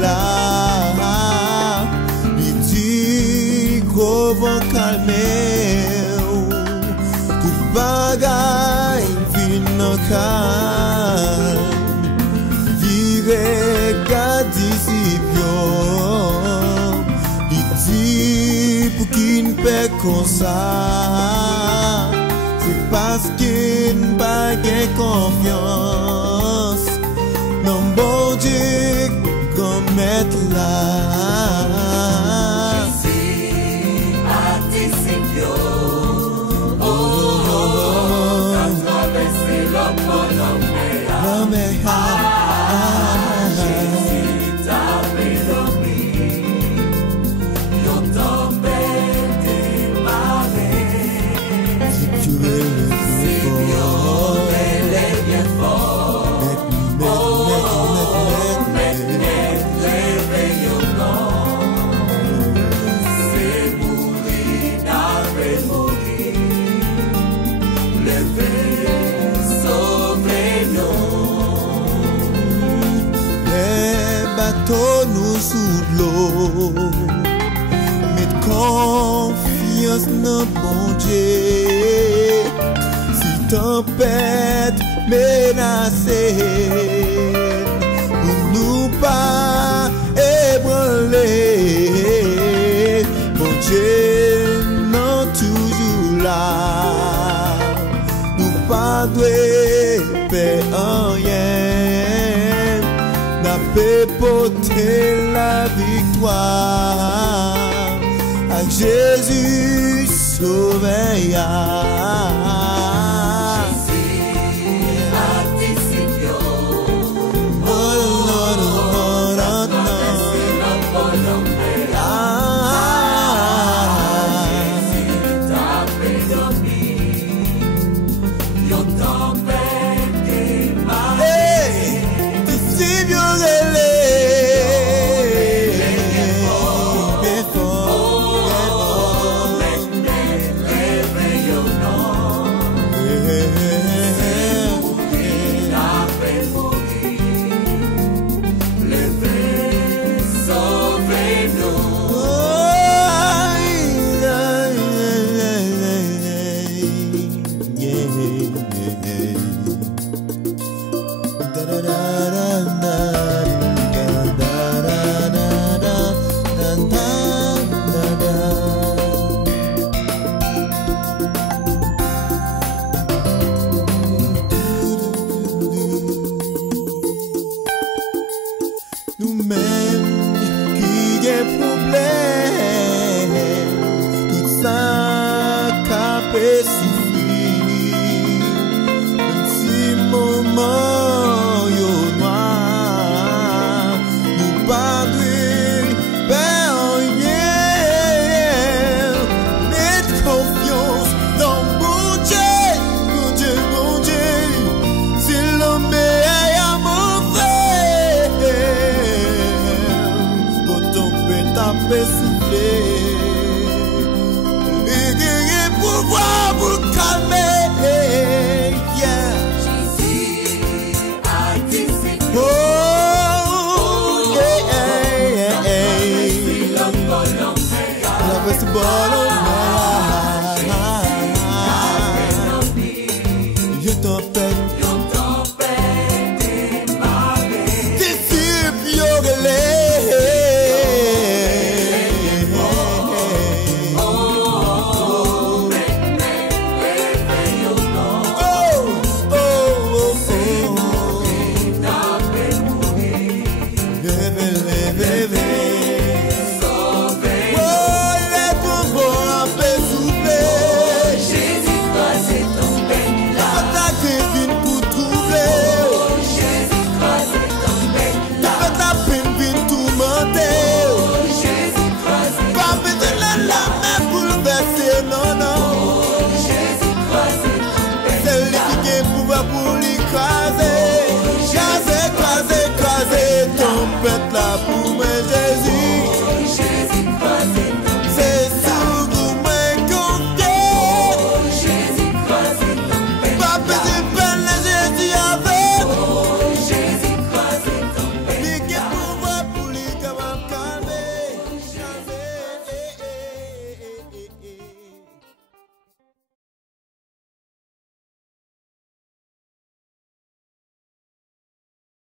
là, il dit qu'on va calmer, tout bagaille vient en calme, vire gadisipio, il dit pour qu'il ne paie comme ça, c'est parce qu'il n'a pas confiance. Non, bon Dieu, comme mettre là. Jésus anticipe, oh, quand traverser le pôle Jésus t'a béni, yon tempête démarrée. Si tu es bien fort, nous sous l'eau, mettre confiance dans bon Dieu. Si tempête menacée, pour nous pas ébranler, bon Dieu non toujours là, nous pas doué faire rien. Peut porter la victoire à Jésus sauveur. Nous-mêmes qui avons problème, tout ça capé suffit. Même si moment yo noir, nous pas de rien. Mettre confiance dans mon Dieu, mon Dieu, mon Dieu, c'est le meilleur mon frère. Best